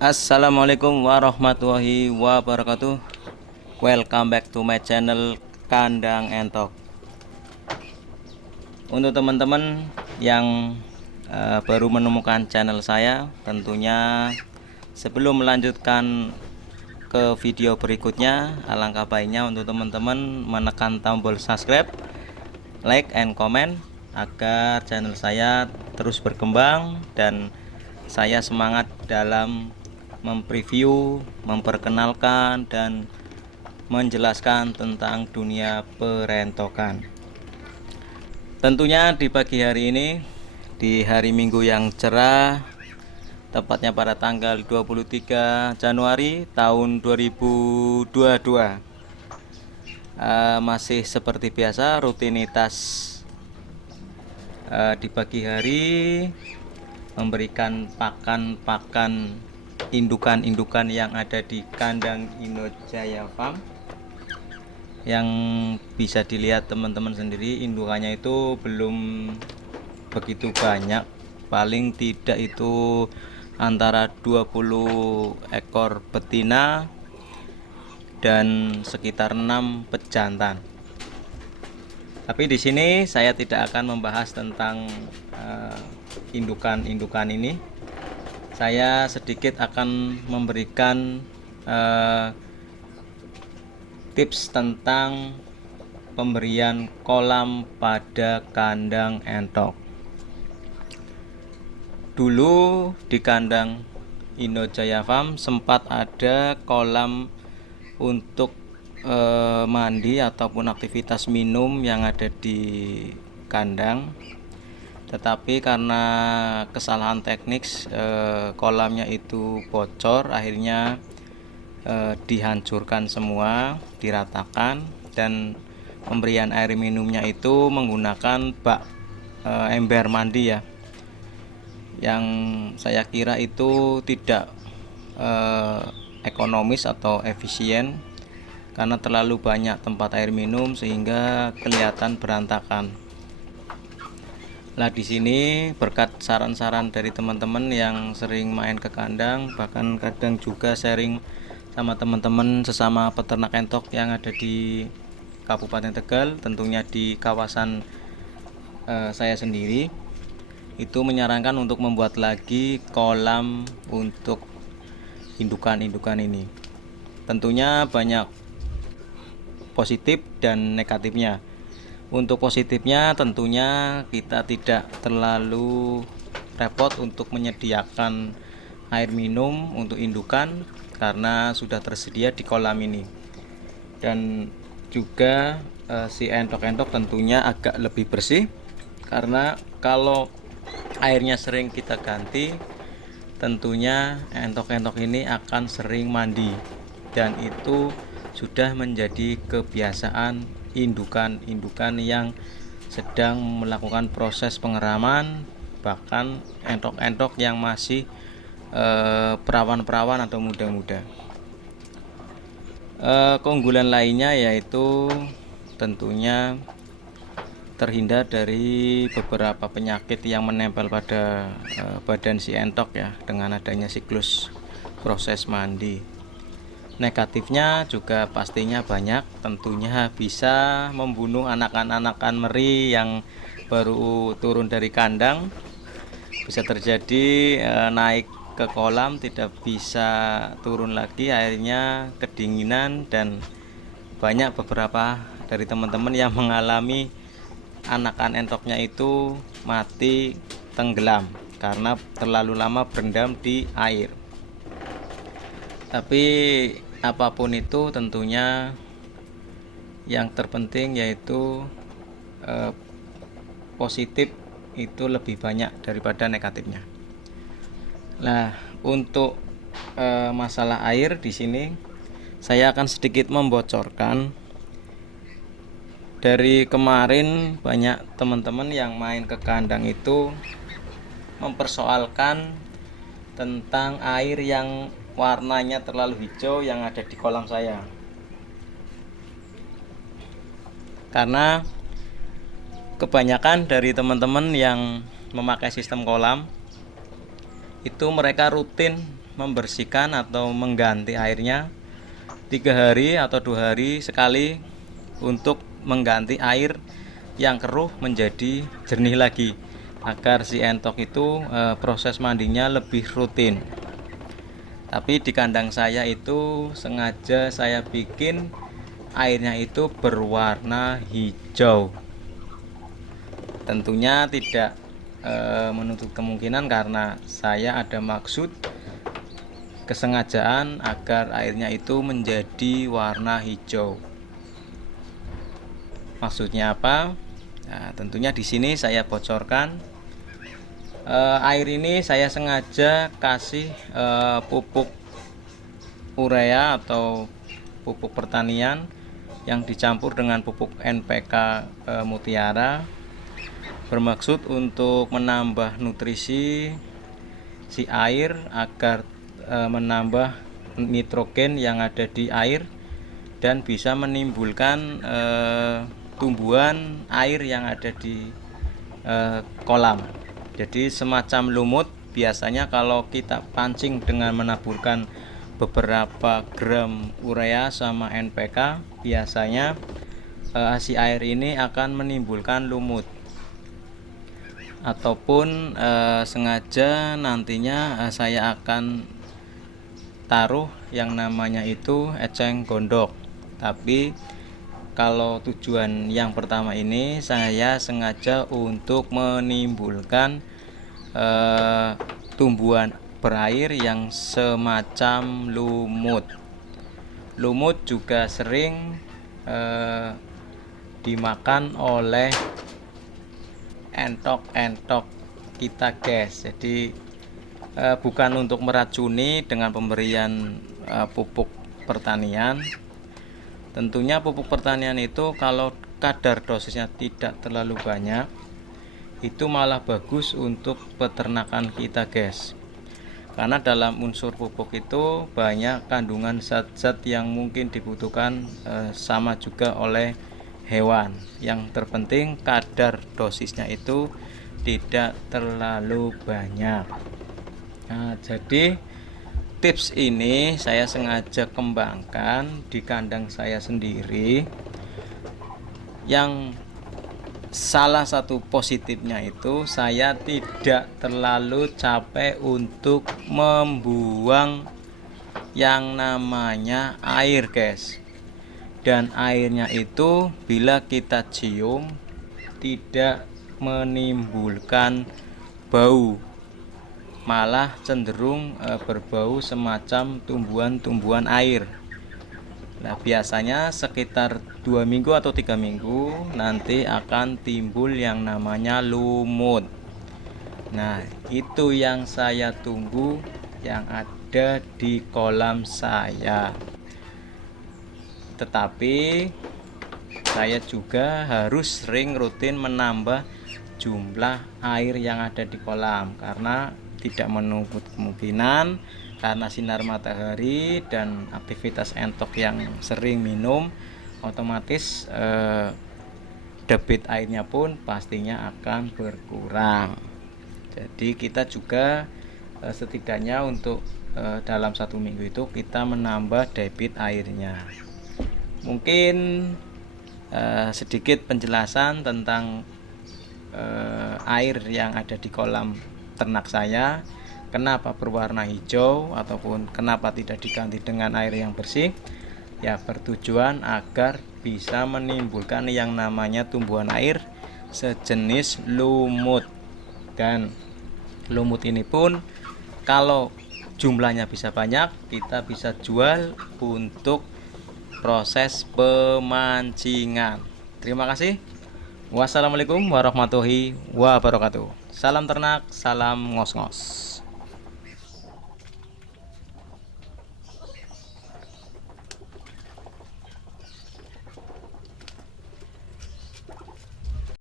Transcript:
Assalamualaikum warahmatullahi wabarakatuh. Welcome back to my channel Kandang Entok. Untuk teman-teman yang baru menemukan channel saya, tentunya sebelum melanjutkan ke video berikutnya, alangkah baiknya untuk teman-teman menekan tombol subscribe, like, and comment agar channel saya terus berkembang dan saya semangat dalam mempreview, memperkenalkan, dan menjelaskan tentang dunia perentokan. Tentunya di pagi hari ini, di hari Minggu yang cerah, tepatnya pada tanggal 23 Januari tahun 2022, masih seperti biasa rutinitas di pagi hari memberikan pakan indukan-indukan yang ada di kandang Inojaya Farm. Yang bisa dilihat teman-teman sendiri, indukannya itu belum begitu banyak, paling tidak itu antara 20 ekor betina dan sekitar 6 pejantan. Tapi di sini saya tidak akan membahas tentang indukan-indukan ini. Saya sedikit akan memberikan tips tentang pemberian kolam pada kandang entok. Dulu di kandang Inojaya Farm sempat ada kolam untuk mandi ataupun aktivitas minum yang ada di kandang. Tetapi karena kesalahan teknis, kolamnya itu bocor, akhirnya dihancurkan semua, diratakan, dan pemberian air minumnya itu menggunakan bak ember mandi ya, yang saya kira itu tidak ekonomis atau efisien karena terlalu banyak tempat air minum sehingga kelihatan berantakan. Nah, di sini berkat saran-saran dari teman-teman yang sering main ke kandang, bahkan kadang juga sharing sama teman-teman sesama peternak entok yang ada di Kabupaten Tegal, tentunya di kawasan saya sendiri, itu menyarankan untuk membuat lagi kolam untuk indukan-indukan ini. Tentunya banyak positif dan negatifnya. Untuk positifnya tentunya kita tidak terlalu repot untuk menyediakan air minum untuk indukan karena sudah tersedia di kolam ini. Dan juga si entok-entok tentunya agak lebih bersih karena kalau airnya sering kita ganti, tentunya entok-entok ini akan sering mandi, dan itu sudah menjadi kebiasaan indukan-indukan yang sedang melakukan proses pengeraman, bahkan entok-entok yang masih perawan-perawan atau muda-muda. Keunggulan lainnya yaitu tentunya terhindar dari beberapa penyakit yang menempel pada badan si entok ya, dengan adanya siklus proses mandi. Negatifnya juga pastinya banyak, tentunya bisa membunuh anakan-anakan meri yang baru turun dari kandang. Bisa terjadi naik ke kolam tidak bisa turun lagi, airnya kedinginan, dan banyak beberapa dari teman-teman yang mengalami anakan entoknya itu mati tenggelam karena terlalu lama berendam di air. Tapi apapun itu tentunya yang terpenting yaitu positif itu lebih banyak daripada negatifnya. Nah, untuk masalah air di sini saya akan sedikit membocorkan. Dari kemarin banyak teman-teman yang main ke kandang itu mempersoalkan tentang air yang warnanya terlalu hijau yang ada di kolam saya. Karena kebanyakan dari teman-teman yang memakai sistem kolam itu mereka rutin membersihkan atau mengganti airnya 3 hari atau 2 hari sekali untuk mengganti air yang keruh menjadi jernih lagi, agar si entok itu proses mandinya lebih rutin. Tapi di kandang saya itu sengaja saya bikin airnya itu berwarna hijau. Tentunya tidak menutup kemungkinan karena saya ada maksud kesengajaan agar airnya itu menjadi warna hijau. Maksudnya apa? Nah, tentunya di sini saya bocorkan. Air ini saya sengaja kasih pupuk urea atau pupuk pertanian yang dicampur dengan pupuk NPK Mutiara, bermaksud untuk menambah nutrisi si air agar menambah nitrogen yang ada di air dan bisa menimbulkan tumbuhan air yang ada di kolam. Jadi semacam lumut. Biasanya kalau kita pancing dengan menaburkan beberapa gram urea sama NPK, biasanya si air ini akan menimbulkan lumut. Ataupun sengaja nantinya saya akan taruh yang namanya itu eceng gondok. Tapi kalau tujuan yang pertama ini saya sengaja untuk menimbulkan tumbuhan berair yang semacam lumut. Lumut juga sering dimakan oleh entok-entok kita, guys. Jadi bukan untuk meracuni dengan pemberian pupuk pertanian. Tentunya pupuk pertanian itu kalau kadar dosisnya tidak terlalu banyak, itu malah bagus untuk peternakan kita, guys. Karena dalam unsur pupuk itu banyak kandungan zat-zat yang mungkin dibutuhkan sama juga oleh hewan. Yang terpenting kadar dosisnya itu tidak terlalu banyak. Nah, jadi tips ini saya sengaja kembangkan di kandang saya sendiri. Yang salah satu positifnya itu saya tidak terlalu capek untuk membuang yang namanya air, guys. Dan airnya itu bila kita cium tidak menimbulkan bau, malah cenderung berbau semacam tumbuhan-tumbuhan air. Nah, biasanya sekitar 2 minggu atau 3 minggu nanti akan timbul yang namanya lumut. Nah, itu yang saya tunggu yang ada di kolam saya. Tetapi saya juga harus sering rutin menambah jumlah air yang ada di kolam, karena tidak menutup kemungkinan karena sinar matahari dan aktivitas entok yang sering minum, otomatis debit airnya pun pastinya akan berkurang. Jadi kita juga setidaknya untuk dalam 1 minggu itu kita menambah debit airnya. Mungkin sedikit penjelasan tentang air yang ada di kolam ternak saya, kenapa berwarna hijau ataupun kenapa tidak diganti dengan air yang bersih. Ya, bertujuan agar bisa menimbulkan yang namanya tumbuhan air sejenis lumut. Dan lumut ini pun kalau jumlahnya bisa banyak, kita bisa jual untuk proses pemancingan. Terima kasih. Wassalamualaikum warahmatullahi wabarakatuh. Salam ternak, salam ngos-ngos.